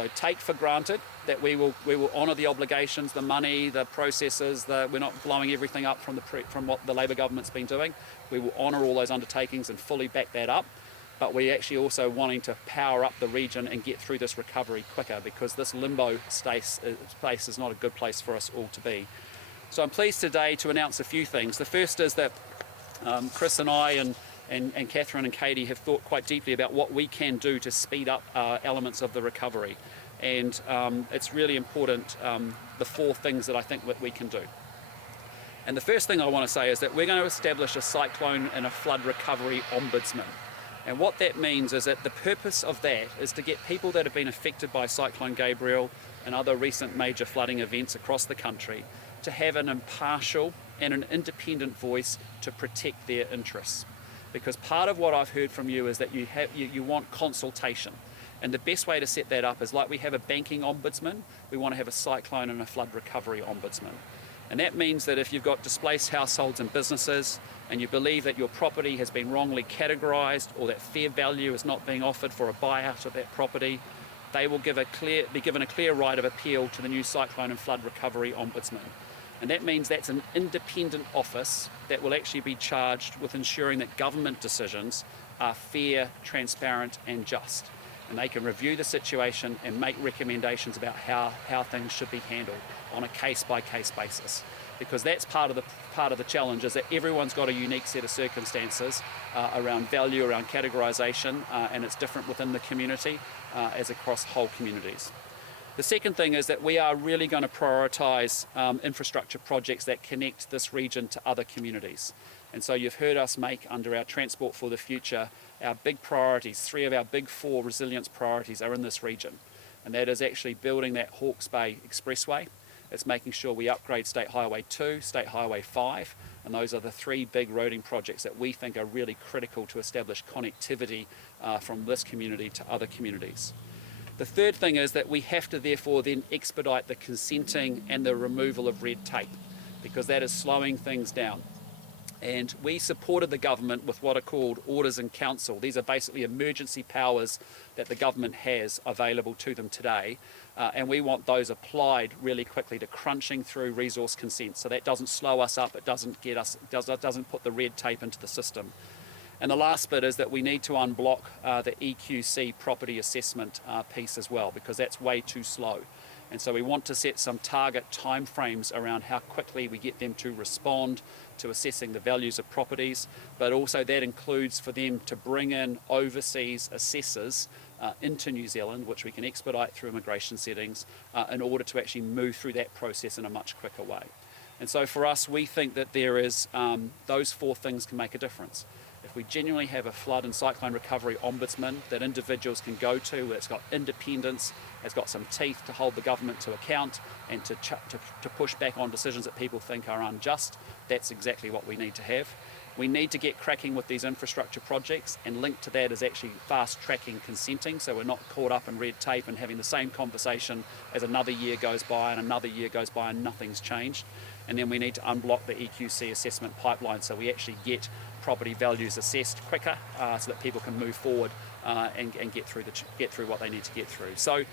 So take for granted that we will honour the obligations, the money, the processes. We're not blowing everything up from what the Labor government's been doing. We will honour all those undertakings and fully back that up. But we're actually also wanting to power up the region and get through this recovery quicker, because this limbo place is not a good place for us all to be. So I'm pleased today to announce a few things. The first is that Chris and I and Catherine and Katie have thought quite deeply about what we can do to speed up elements of the recovery. And it's really important, the 4 things that I think that we can do. And the first thing I want to say is that we're going to establish a cyclone and a flood recovery ombudsman. And what that means is that the purpose of that is to get people that have been affected by Cyclone Gabrielle and other recent major flooding events across the country to have an impartial and an independent voice to protect their interests. Because part of what I've heard from you is that you want consultation. And the best way to set that up is, like we have a banking ombudsman, we want to have a cyclone and a flood recovery ombudsman. And that means that if you've got displaced households and businesses and you believe that your property has been wrongly categorised or that fair value is not being offered for a buyout of that property, they will be given a clear right of appeal to the new Cyclone and Flood Recovery Ombudsman. And that means that's an independent office that will actually be charged with ensuring that government decisions are fair, transparent and just. And they can review the situation and make recommendations about how things should be handled on a case-by-case basis. Because that's part of the challenge, is that everyone's got a unique set of circumstances around value, around categorisation, and it's different within the community as across whole communities. The second thing is that we are really going to prioritise infrastructure projects that connect this region to other communities. And so you've heard us make, under our Transport for the Future, our big priorities. 3 of our big 4 resilience priorities are in this region. And that is actually building that Hawke's Bay Expressway. It's making sure we upgrade State Highway 2, State Highway 5, and those are the 3 big roading projects that we think are really critical to establish connectivity from this community to other communities. The third thing is that we have to therefore then expedite the consenting and the removal of red tape, because that is slowing things down. And we supported the government with what are called orders in council. These are basically emergency powers that the government has available to them today. And we want those applied really quickly to crunching through resource consent. So that doesn't slow us up, it doesn't put the red tape into the system. And the last bit is that we need to unblock the EQC property assessment piece as well, because that's way too slow. And so we want to set some target timeframes around how quickly we get them to respond to assessing the values of properties, but also that includes for them to bring in overseas assessors into New Zealand, which we can expedite through immigration settings in order to actually move through that process in a much quicker way. And so for us, we think that there is those 4 things can make a difference. If we genuinely have a flood and cyclone recovery ombudsman that individuals can go to, that's got independence, has got some teeth to hold the government to account and to push back on decisions that people think are unjust, that's exactly what we need to have. We need to get cracking with these infrastructure projects, and linked to that is actually fast-tracking consenting, so we're not caught up in red tape and having the same conversation as another year goes by and another year goes by and nothing's changed. And then we need to unblock the EQC assessment pipeline so we actually get property values assessed quicker so that people can move forward and get through what they need to get through. So,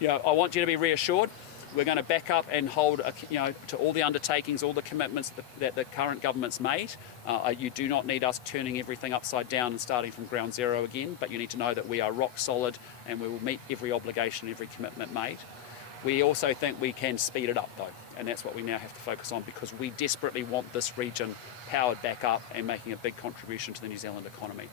I want you to be reassured. We're going to back up and hold, to all the undertakings, all the commitments that the current government's made. You do not need us turning everything upside down and starting from ground zero again, but you need to know that we are rock solid and we will meet every obligation, every commitment made. We also think we can speed it up though, and that's what we now have to focus on, because we desperately want this region powered back up and making a big contribution to the New Zealand economy.